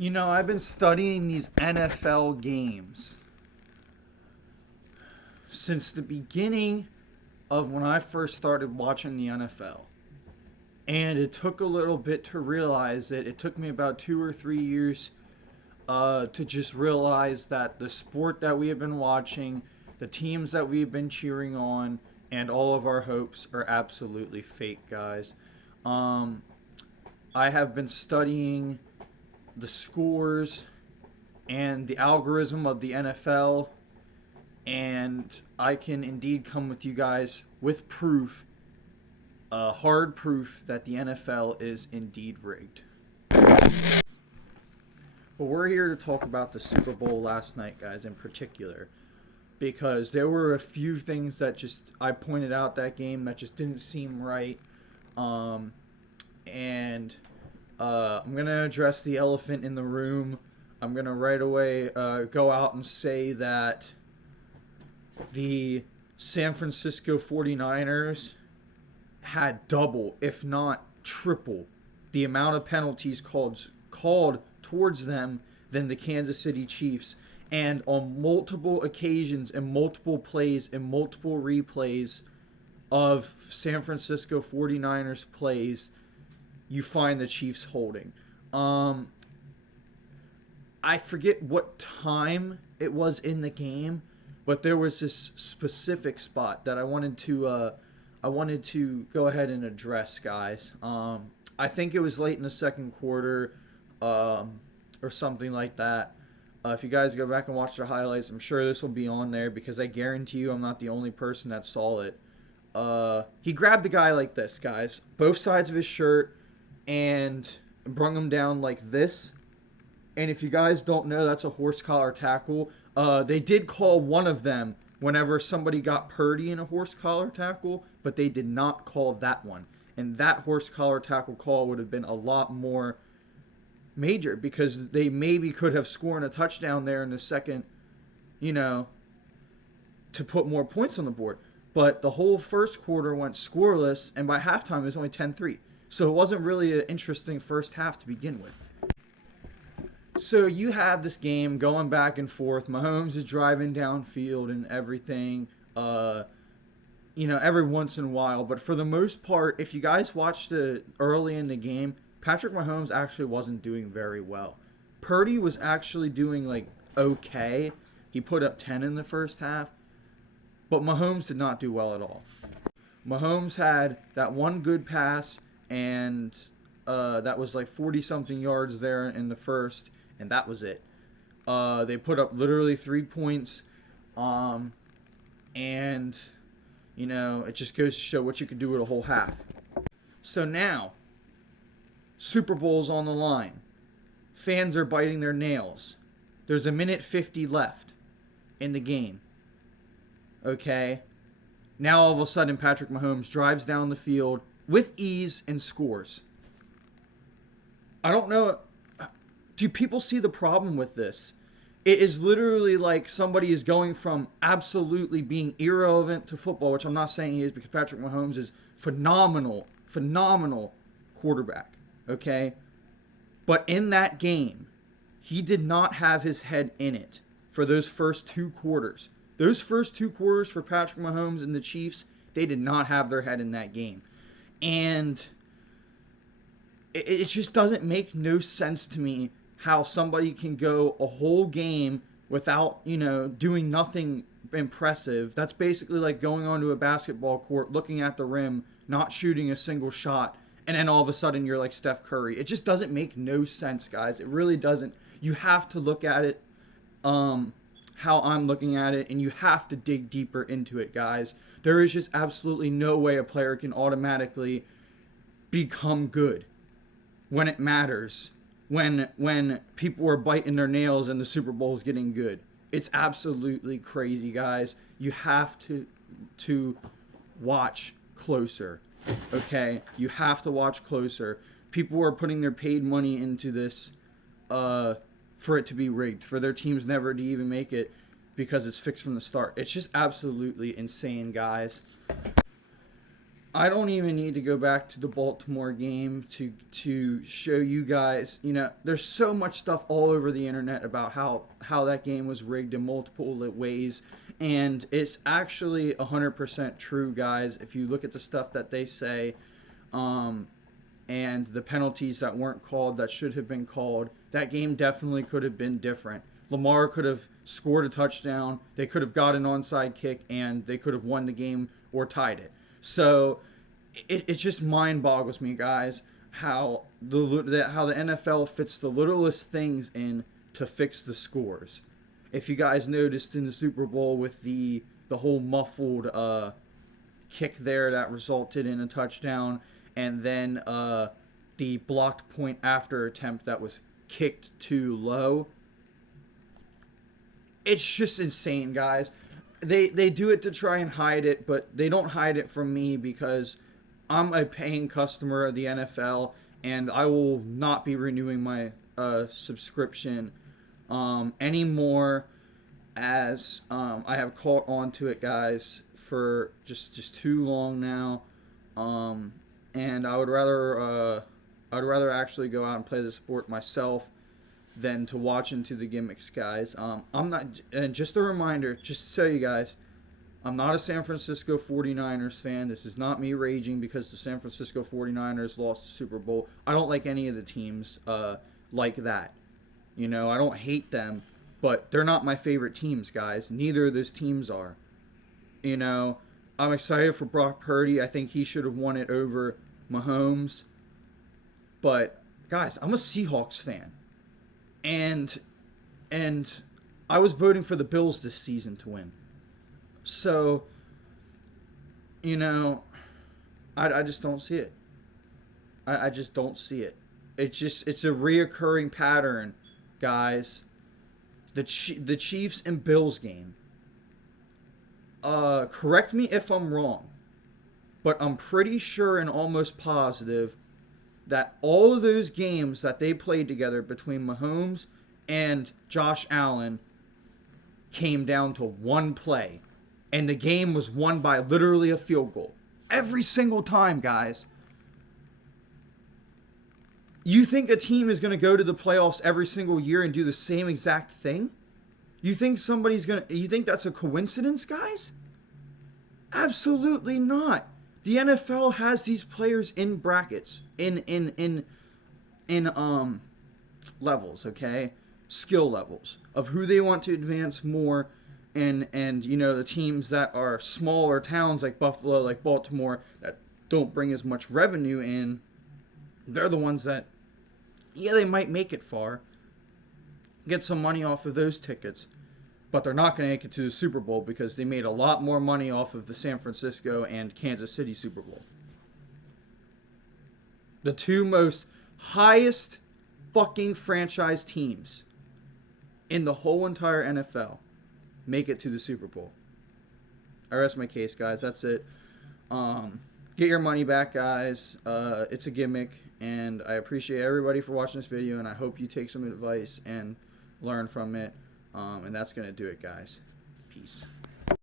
You know, I've been studying these NFL games since the beginning of when I first started watching the NFL. And it took a little bit to realize it. It took me about 2 or 3 years to just realize that the sport that we have been watching, the teams that we've been cheering on, and all of our hopes are absolutely fake, guys. Um, I have been studying the scores and the algorithm of the NFL, and I can indeed come with you guys with proof, hard proof, that the NFL is indeed rigged. But we're here to talk about the Super Bowl last night, guys, in particular, because there were a few things that just I pointed out that game that just didn't seem right. Um, and I'm going to address the elephant in the room. I'm going to right away go out and say that the San Francisco 49ers had double, if not triple, the amount of penalties called towards them than the Kansas City Chiefs. And on multiple occasions and multiple plays and multiple replays of San Francisco 49ers plays, you find the Chiefs holding. I forget what time it was in the game, but there was this specific spot that I wanted to go ahead and address, guys. I think it was late in the second quarter, or something like that. If you guys go back and watch the highlights, I'm sure this will be on there because I guarantee you I'm not the only person that saw it. He grabbed the guy like this, guys, both sides of his shirt, and brung him down like this. And if you guys don't know, that's a horse collar tackle. They did call one of them whenever somebody got Purdy in a horse collar tackle, but they did not call that one. And that horse collar tackle call would have been a lot more major because they maybe could have scored a touchdown there in the second, to put more points on the board. But the whole first quarter went scoreless, and by halftime it was only 10-3. So it wasn't really an interesting first half to begin with. So you have this game going back and forth. Mahomes is driving downfield and everything, every once in a while. But for the most part, if you guys watched it early in the game, Patrick Mahomes actually wasn't doing very well. Purdy was actually doing okay. He put up 10 in the first half, but Mahomes did not do well at all. Mahomes had that one good pass, and that was 40-something yards there in the first, and that was it. They put up literally 3 points, and, it just goes to show what you could do with a whole half. So now, Super Bowl's on the line. Fans are biting their nails. There's a minute 50 left in the game. Okay? Now all of a sudden Patrick Mahomes drives down the field with ease and scores. I don't know. Do people see the problem with this? It is literally like somebody is going from absolutely being irrelevant to football, which I'm not saying he is because Patrick Mahomes is phenomenal quarterback. Okay? But in that game, he did not have his head in it for those first 2 quarters. Those first 2 quarters for Patrick Mahomes and the Chiefs, they did not have their head in that game. And it just doesn't make no sense to me how somebody can go a whole game without, doing nothing impressive. That's basically like going onto a basketball court, looking at the rim, not shooting a single shot, and then all of a sudden you're like Steph Curry. It just doesn't make no sense, guys. It really doesn't. You have to look at it how I'm looking at it, and you have to dig deeper into it, guys. There is just absolutely no way a player can automatically become good when it matters, when people are biting their nails and the Super Bowl is getting good. It's absolutely crazy, guys. You have to watch closer, okay? You have to watch closer. People are putting their paid money into this for it to be rigged, for their teams never to even make it because it's fixed from the start. It's just absolutely insane, guys. I don't even need to go back to the Baltimore game to show you guys. You know, there's so much stuff all over the internet about how that game was rigged in multiple ways, and it's actually 100% true, guys. If you look at the stuff that they say, and the penalties that weren't called that should have been called, that game definitely could have been different. Lamar could have scored a touchdown. They could have got an onside kick, and they could have won the game or tied it. So it just mind boggles me, guys, how the NFL fits the littlest things in to fix the scores. If you guys noticed in the Super Bowl with the whole muffled kick there that resulted in a touchdown, and then the blocked point after attempt that was kicked too low. It's just insane, guys. They do it to try and hide it, but they don't hide it from me because I'm a paying customer of the NFL, and I will not be renewing my subscription anymore, as I have caught on to it, guys, for just too long now. And I'd rather actually go out and play the sport myself than to watch into the gimmicks, guys. I'm not, and just a reminder, just to tell you guys, I'm not a San Francisco 49ers fan. This is not me raging because the San Francisco 49ers lost the Super Bowl. I don't like any of the teams like that. You know, I don't hate them, but they're not my favorite teams, guys. Neither of those teams are. You know, I'm excited for Brock Purdy. I think he should have won it over Mahomes. But, guys, I'm a Seahawks fan. And I was voting for the Bills this season to win. So, you know, I just don't see it. I just don't see it. It's a reoccurring pattern, guys. The Chiefs and Bills game. Correct me if I'm wrong, but I'm pretty sure and almost positive that all of those games that they played together between Mahomes and Josh Allen came down to one play. And the game was won by literally a field goal. Every single time, guys. You think a team is going to go to the playoffs every single year and do the same exact thing? You think you think that's a coincidence, guys? Absolutely not. The NFL has these players in brackets, in levels, okay? Skill levels of who they want to advance more, and you know, the teams that are smaller towns like Buffalo, like Baltimore, that don't bring as much revenue in, they're the ones that, yeah, they might make it far, get some money off of those tickets, but they're not going to make it to the Super Bowl because they made a lot more money off of the San Francisco and Kansas City Super Bowl. The two most highest fucking franchise teams in the whole entire NFL make it to the Super Bowl. I rest my case, guys. That's it. Get your money back, guys. It's a gimmick, and I appreciate everybody for watching this video, and I hope you take some advice and learn from it. And that's going to do it, guys. Peace.